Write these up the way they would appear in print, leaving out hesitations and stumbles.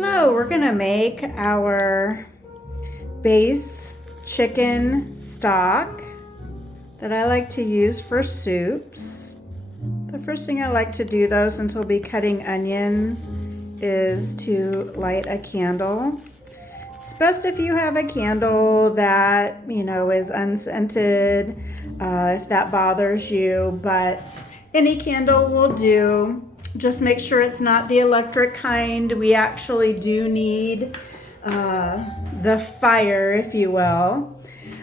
Hello, we're gonna make our base chicken stock that I like to use for soups. The first thing I like to do though, since we'll be cutting onions, is to light a candle. It's best if you have a candle that, is unscented, if that bothers you, but any candle will do. Just make sure it's not the electric kind. We actually do need the fire, if you will.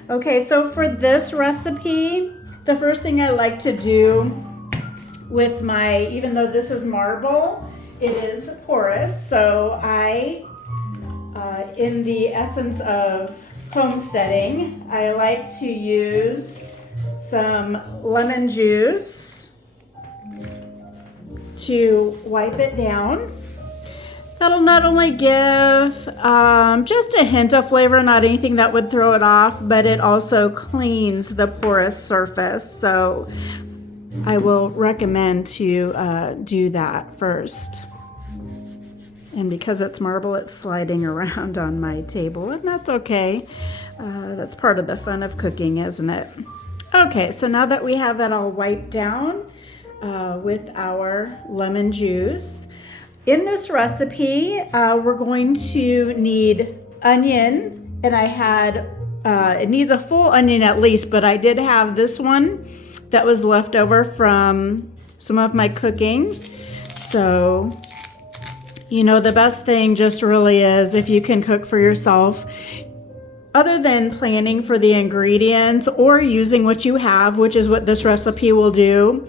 Okay, so for this recipe, the first thing I like to do with even though this is marble, it is porous, so in the essence of homesteading, I like to use some lemon juice to wipe it down. That'll not only give just a hint of flavor, not anything that would throw it off, but it also cleans the porous surface. So I will recommend to do that first. And because it's marble, it's sliding around on my table, and that's okay. That's part of the fun of cooking, isn't it? Okay, so now that we have that all wiped down with our lemon juice, in this recipe, we're going to need onion, and I had, it needs a full onion at least, but I did have this one that was left over from some of my cooking. So, the best thing just really is if you can cook for yourself, other than planning for the ingredients or using what you have, which is what this recipe will do.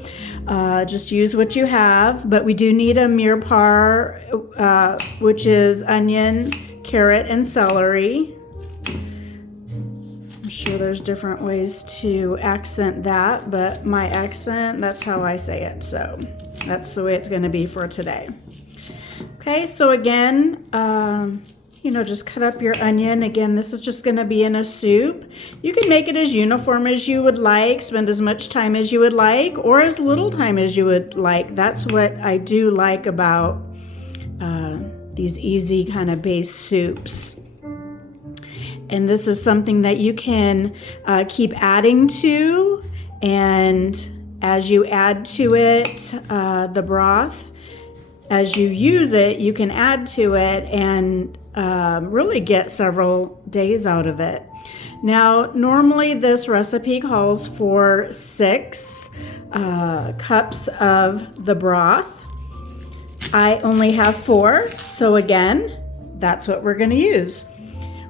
Just use what you have, but we do need a mirepoix, which is onion, carrot, and celery. I'm sure there's different ways to accent that, but my accent, that's how I say it. So that's the way it's going to be for today. Okay, so again, just cut up your onion. Again, this is just going to be in a soup. You can make it as uniform as you would like, spend as much time as you would like, or as little time as you would like. That's what I do like about these easy kind of base soups. And this is something that you can keep adding to, and as you add to it, the broth, as you use it, you can add to it and really get several days out of it. Now, normally this recipe calls for 6 cups of the broth. I only have 4, so again, that's what we're going to use.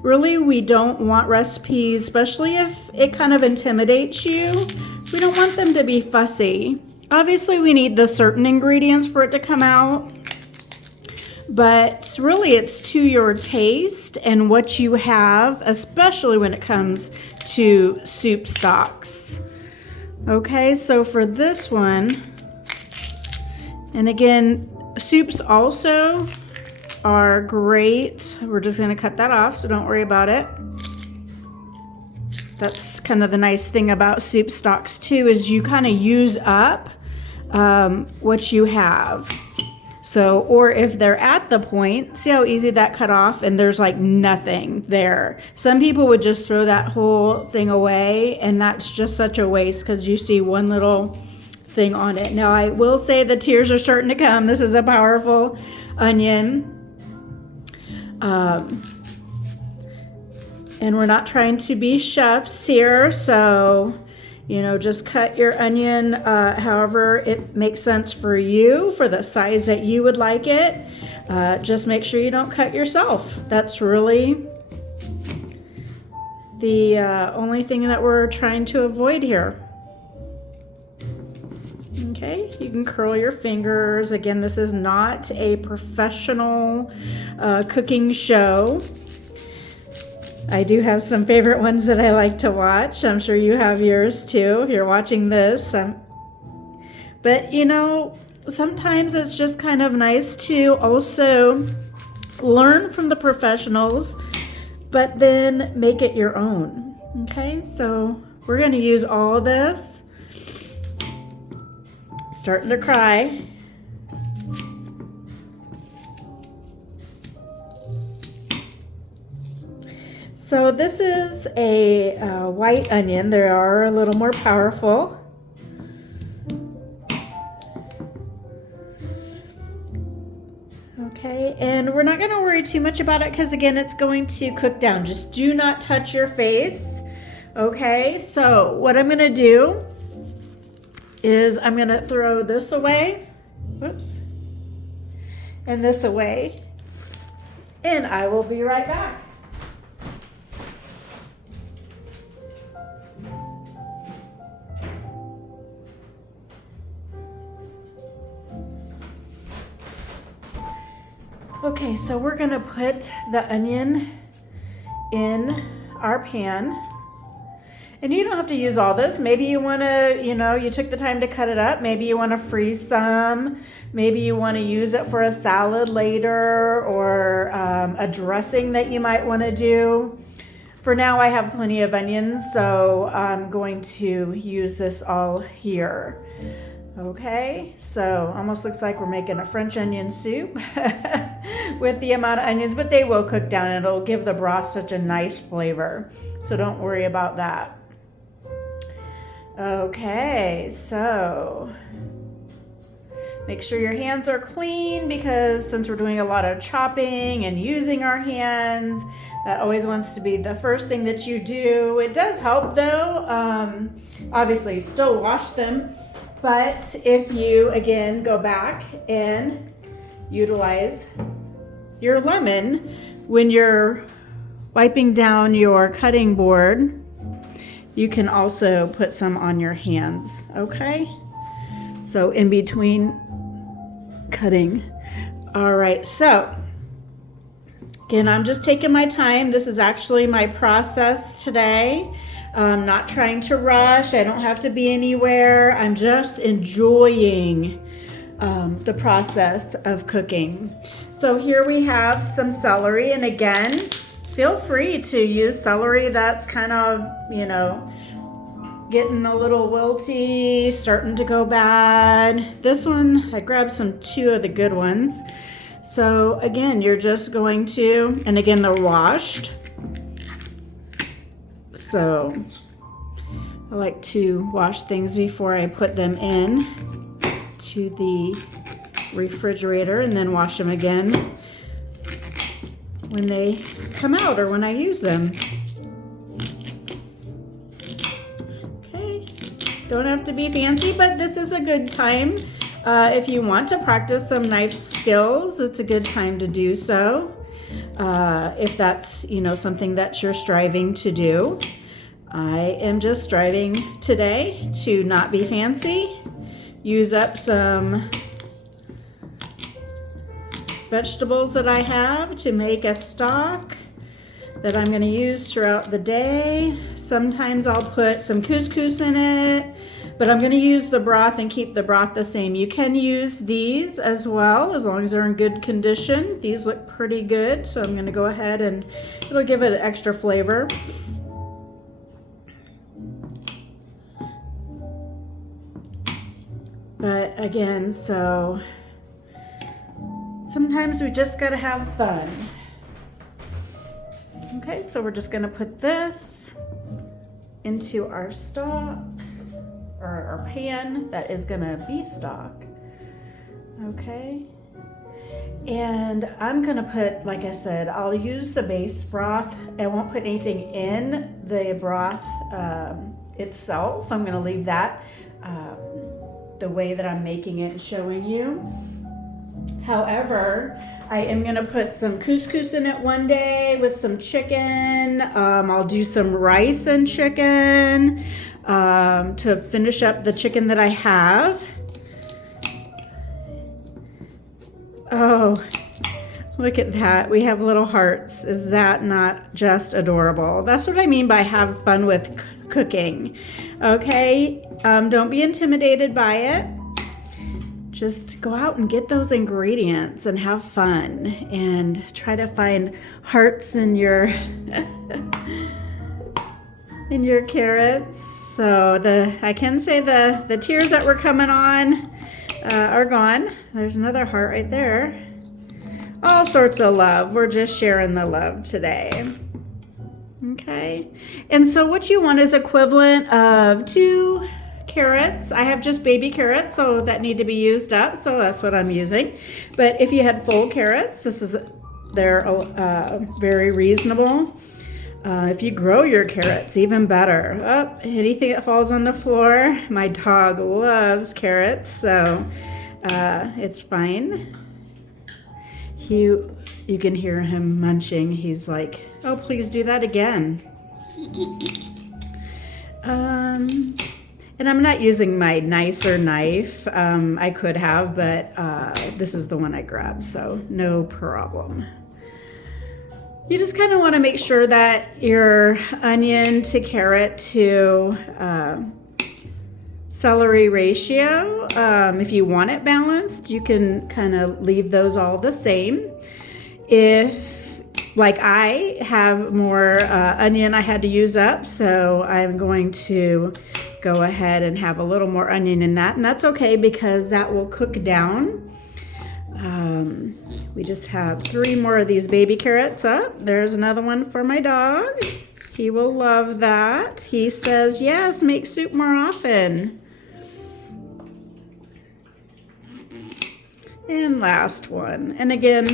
Really, we don't want recipes, especially if it kind of intimidates you, we don't want them to be fussy. Obviously, we need the certain ingredients for it to come out, but really it's to your taste and what you have, especially when it comes to soup stocks. Okay, so for this one, and again, soups also are great. We're just going to cut that off, so don't worry about it. That's kind of the nice thing about soup stocks too, is you kind of use up what you have. So, or if they're at the point, see how easy that cut off and there's like nothing there. Some people would just throw that whole thing away, and that's just such a waste because you see one little thing on it. Now, I will say the tears are starting to come. This is a powerful onion. And we're not trying to be chefs here, so just cut your onion however it makes sense for you, for the size that you would like it. Just make sure you don't cut yourself. That's really the only thing that we're trying to avoid here. Okay, you can curl your fingers. Again, this is not a professional cooking show. I do have some favorite ones that I like to watch. I'm sure you have yours too if you're watching this. But sometimes it's just kind of nice to also learn from the professionals, but then make it your own. Okay, so we're going to use all this. Starting to cry. So this is a white onion. They are a little more powerful. Okay, and we're not going to worry too much about it because again, it's going to cook down. Just do not touch your face. Okay, so what I'm going to do is I'm going to throw this away. Whoops. And this away. And I will be right back. Okay, so we're gonna put the onion in our pan. And you don't have to use all this. Maybe you wanna, you took the time to cut it up. Maybe you wanna freeze some. Maybe you wanna use it for a salad later or a dressing that you might wanna do. For now, I have plenty of onions, so I'm going to use this all here. Okay, so almost looks like we're making a French onion soup with the amount of onions, but they will cook down and it'll give the broth such a nice flavor. So don't worry about that. Okay, so make sure your hands are clean because since we're doing a lot of chopping and using our hands, that always wants to be the first thing that you do. It does help though. Obviously, still wash them. But if you, again, go back and utilize your lemon when you're wiping down your cutting board, you can also put some on your hands, okay? So in between cutting. All right, so again, I'm just taking my time. This is actually my process today. I'm not trying to rush. I don't have to be anywhere. I'm just enjoying the process of cooking. So here we have some celery. And again, feel free to use celery that's kind of, getting a little wilty, starting to go bad. This one, I grabbed two of the good ones. So again, you're just going to, and again, they're washed. So I like to wash things before I put them in to the refrigerator and then wash them again when they come out or when I use them. Okay, don't have to be fancy, but this is a good time. If you want to practice some knife skills, it's a good time to do so. If that's, something that you're striving to do. I am just striving today to not be fancy, use up some vegetables that I have to make a stock that I'm going to use throughout the day. Sometimes I'll put some couscous in it, but I'm going to use the broth and keep the broth the same. You can use these as well as long as they're in good condition. These look pretty good, so I'm going to go ahead and it'll give it an extra flavor. But again, so sometimes we just got to have fun. Okay, so we're just going to put this into our stock or our pan that is going to be stock. Okay. And I'm going to put, like I said, I'll use the base broth. I won't put anything in the broth itself. I'm going to leave that the way that I'm making it and showing you. However, I am going to put some couscous in it one day with some chicken. I'll do some rice and chicken to finish up the chicken that I have. Oh, look at that. We have little hearts. Is that not just adorable? That's what I mean by have fun with cooking. Okay, don't be intimidated by it. Just go out and get those ingredients and have fun and try to find hearts in your in your carrots. So I can say the tears that were coming on are gone. There's another heart right there. All sorts of love. We're just sharing the love today. Okay, and so what you want is equivalent of 2 carrots. I have just baby carrots, so that need to be used up, so that's what I'm using. But if you had full carrots, they're very reasonable. If you grow your carrots, even better. Oh, anything that falls on the floor. My dog loves carrots, so it's fine. You can hear him munching. He's like, oh, please do that again. And I'm not using my nicer knife. I could have, but this is the one I grabbed, so no problem. You just kind of want to make sure that your onion to carrot to celery ratio, if you want it balanced, you can kind of leave those all the same. If, like I have more onion I had to use up, so I'm going to go ahead and have a little more onion in that, and that's okay because that will cook down. We just have 3 more of these baby carrots up. There's another one for my dog. He will love that. He says, yes, make soup more often. And last one. And again,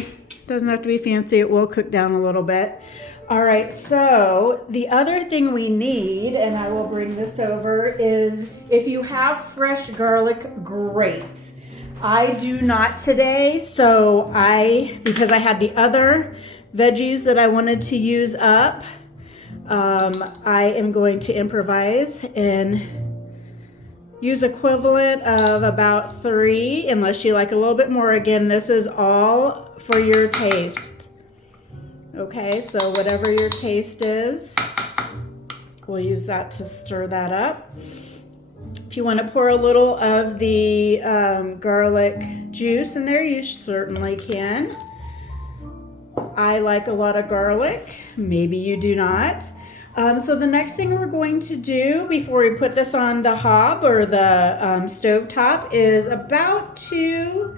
doesn't have to be fancy. It will cook down a little bit. All right, so the other thing we need, and I will bring this over, is if you have fresh garlic, great. I do not today, so because I had the other veggies that I wanted to use up, I am going to improvise and use equivalent of about 3, unless you like a little bit more. Again, this is all for your taste. Okay, so whatever your taste is, we'll use that to stir that up. If you want to pour a little of the garlic juice in there, you certainly can. I like a lot of garlic. Maybe you do not. So the next thing we're going to do before we put this on the hob or the stove top is about 2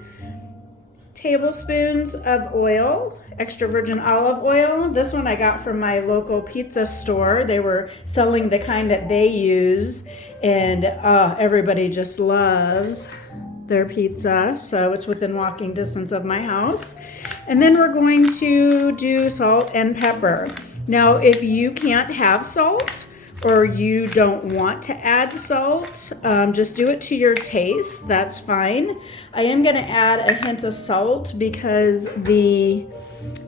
tablespoons of oil, extra virgin olive oil. This one I got from my local pizza store. They were selling the kind that they use, and everybody just loves their pizza, so it's within walking distance of my house. And then we're going to do salt and pepper. Now, if you can't have salt or you don't want to add salt, just do it to your taste. That's fine. I am going to add a hint of salt because the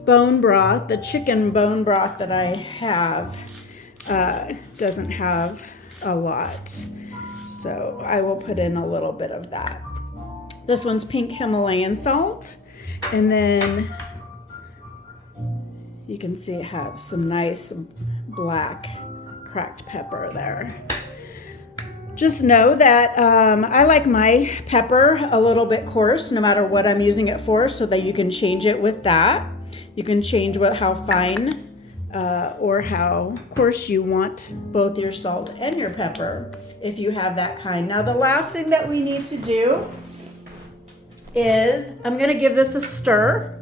bone broth, the chicken bone broth that I have, doesn't have a lot. So I will put in a little bit of that. This one's pink Himalayan salt. And then you can see it have some nice black cracked pepper there. Just know that I like my pepper a little bit coarse no matter what I'm using it for, so that you can change it with that. You can change how fine or how coarse you want both your salt and your pepper if you have that kind. Now the last thing that we need to do is I'm going to give this a stir,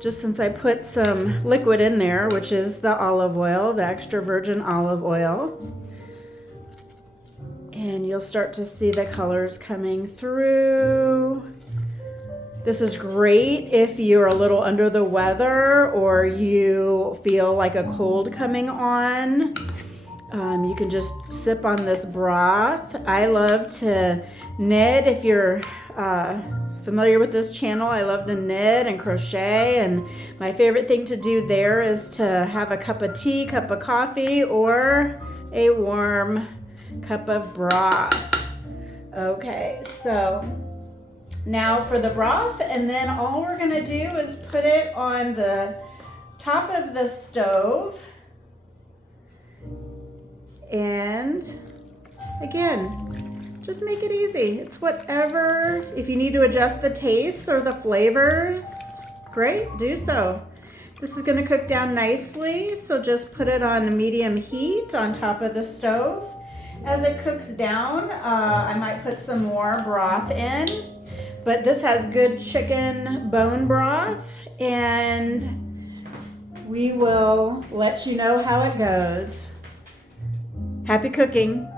just since I put some liquid in there, which is the olive oil, the extra virgin olive oil. And you'll start to see the colors coming through. This is great if you're a little under the weather or you feel like a cold coming on. You can just sip on this broth. I love to knit. If you're familiar with this channel, I love to knit and crochet, and my favorite thing to do there is to have a cup of tea, cup of coffee, or a warm cup of broth. Okay, so now for the broth, and then all we're gonna do is put it on the top of the stove. And again, just make it easy. It's whatever. If you need to adjust the tastes or the flavors, great, do so. This is gonna cook down nicely, so just put it on medium heat on top of the stove. As it cooks down, I might put some more broth in, but this has good chicken bone broth, and we will let you know how it goes. Happy cooking.